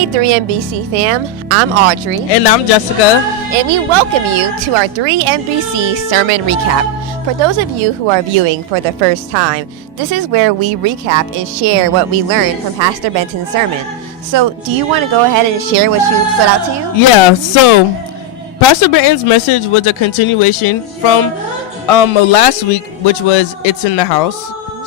Hey 3MBC fam, I'm Audrey. And I'm Jessica. And we welcome you to our 3MBC Sermon Recap. For those of you who are viewing for the first time, this is where we recap and share what we learned from Pastor Benton's sermon. So, do you want to go ahead and share what stood out to you? Yeah, so Pastor Benton's message was a continuation from last week, which was It's in the House.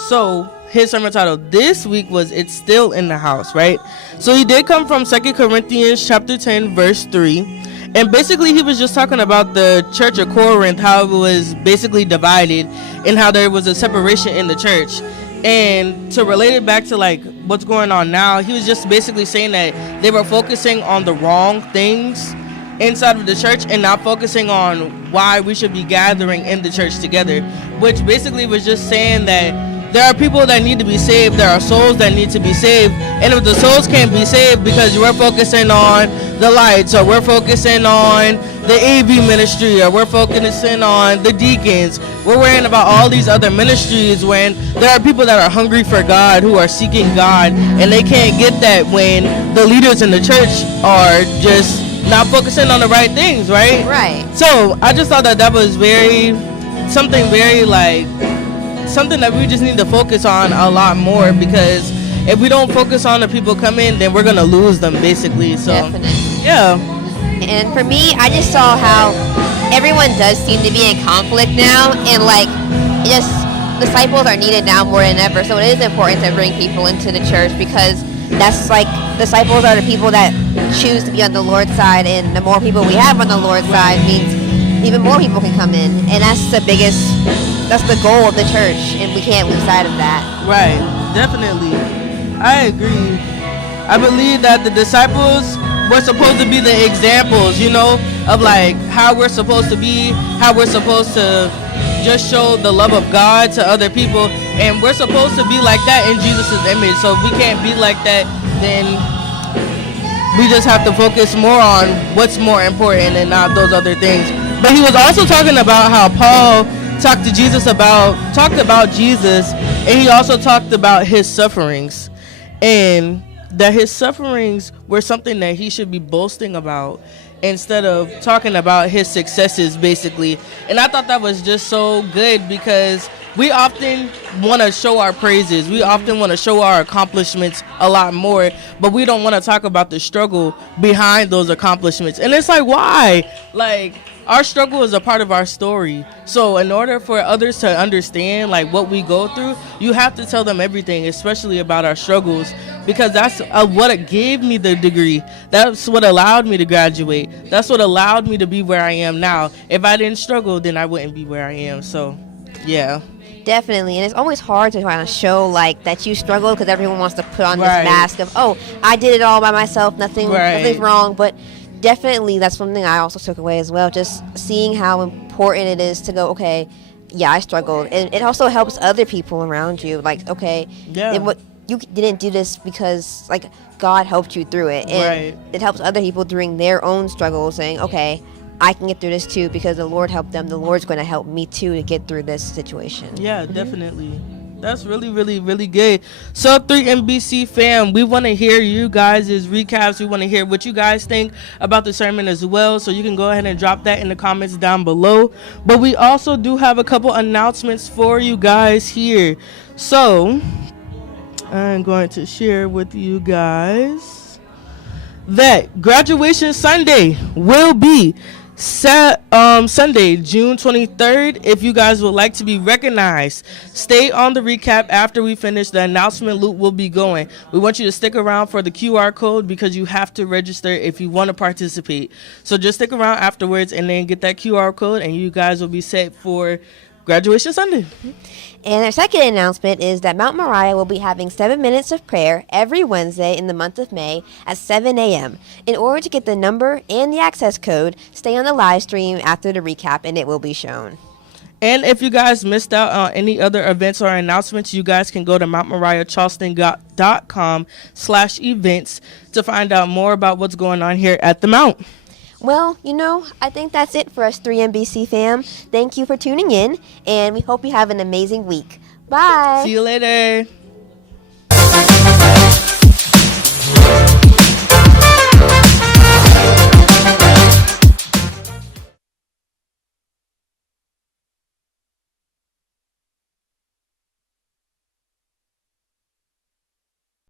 So, his sermon title this week was It's Still in the House, right? So he did come from 2 Corinthians chapter 10, verse 3. And basically he was just talking about the church of Corinth, how it was basically divided and how there was a separation in the church. And to relate it back to like what's going on now, he was just basically saying that they were focusing on the wrong things inside of the church and not focusing on why we should be gathering in the church together, which basically was just saying that there are people that need to be saved. There are souls that need to be saved. And if the souls can't be saved because we're focusing on the lights, or we're focusing on the AV ministry, or we're focusing on the deacons, we're worrying about all these other ministries when there are people that are hungry for God, who are seeking God, and they can't get that when the leaders in the church are just not focusing on the right things, right? Right. So I just thought that was something that we just need to focus on a lot more, because if we don't focus on the people coming, then we're gonna lose them basically. So Definitely. Yeah. And for me, I just saw how everyone does seem to be in conflict now, and like disciples are needed now more than ever. So it is important to bring people into the church, because that's like disciples are the people that choose to be on the Lord's side, and the more people we have on the Lord's side means even more people can come in, and that's the goal of the church, and we can't lose sight of that. Right, definitely. I agree. I believe that the disciples were supposed to be the examples, of like how we're supposed to be, how we're supposed to just show the love of God to other people, and we're supposed to be like that in Jesus' image. So if we can't be like that, then we just have to focus more on what's more important and not those other things. But he was also talking about how Paul talked about Jesus, and he also talked about his sufferings, and that his sufferings were something that he should be boasting about instead of talking about his successes, basically. And I thought that was just so good, because we often want to show our praises. We often want to show our accomplishments a lot more, but we don't want to talk about the struggle behind those accomplishments. And it's like, why? Like, our struggle is a part of our story. So in order for others to understand like what we go through, you have to tell them everything, especially about our struggles, because that's what gave me the degree. That's what allowed me to graduate. That's what allowed me to be where I am now. If I didn't struggle, then I wouldn't be where I am. So, yeah. Definitely, and it's always hard to try to show like that you struggle, because everyone wants to put on this mask of, oh, I did it all by myself, nothing's wrong. But definitely, that's something I also took away as well, just seeing how important it is to go, okay, yeah, I struggled. And it also helps other people around you, like, okay, you didn't do this because, like, God helped you through it. And it helps other people during their own struggles, saying, okay, I can get through this too, because the Lord helped them. The Lord's going to help me too to get through this situation. Yeah, definitely. That's really, really, really good. So 3MBC fam, we want to hear you guys' recaps. We want to hear what you guys think about the sermon as well. So you can go ahead and drop that in the comments down below. But we also do have a couple announcements for you guys here. So I'm going to share with you guys that graduation Sunday will be Sunday, June 23rd. If you guys would like to be recognized, stay on the recap. After we finish, the announcement loop will be going. We want you to stick around for the QR code, because you have to register if you want to participate. So just stick around afterwards and then get that QR code, and you guys will be set for graduation Sunday. And our second announcement is that Mount Moriah will be having 7 minutes of prayer every Wednesday in the month of May at 7 a.m. In order to get the number and the access code, stay on the live stream after the recap, and it will be shown. And if you guys missed out on any other events or announcements, you guys can go to mountmoriahcharleston.com/events to find out more about what's going on here at the Mount. Well, I think that's it for us 3MBC fam. Thank you for tuning in, and we hope you have an amazing week. Bye. See you later.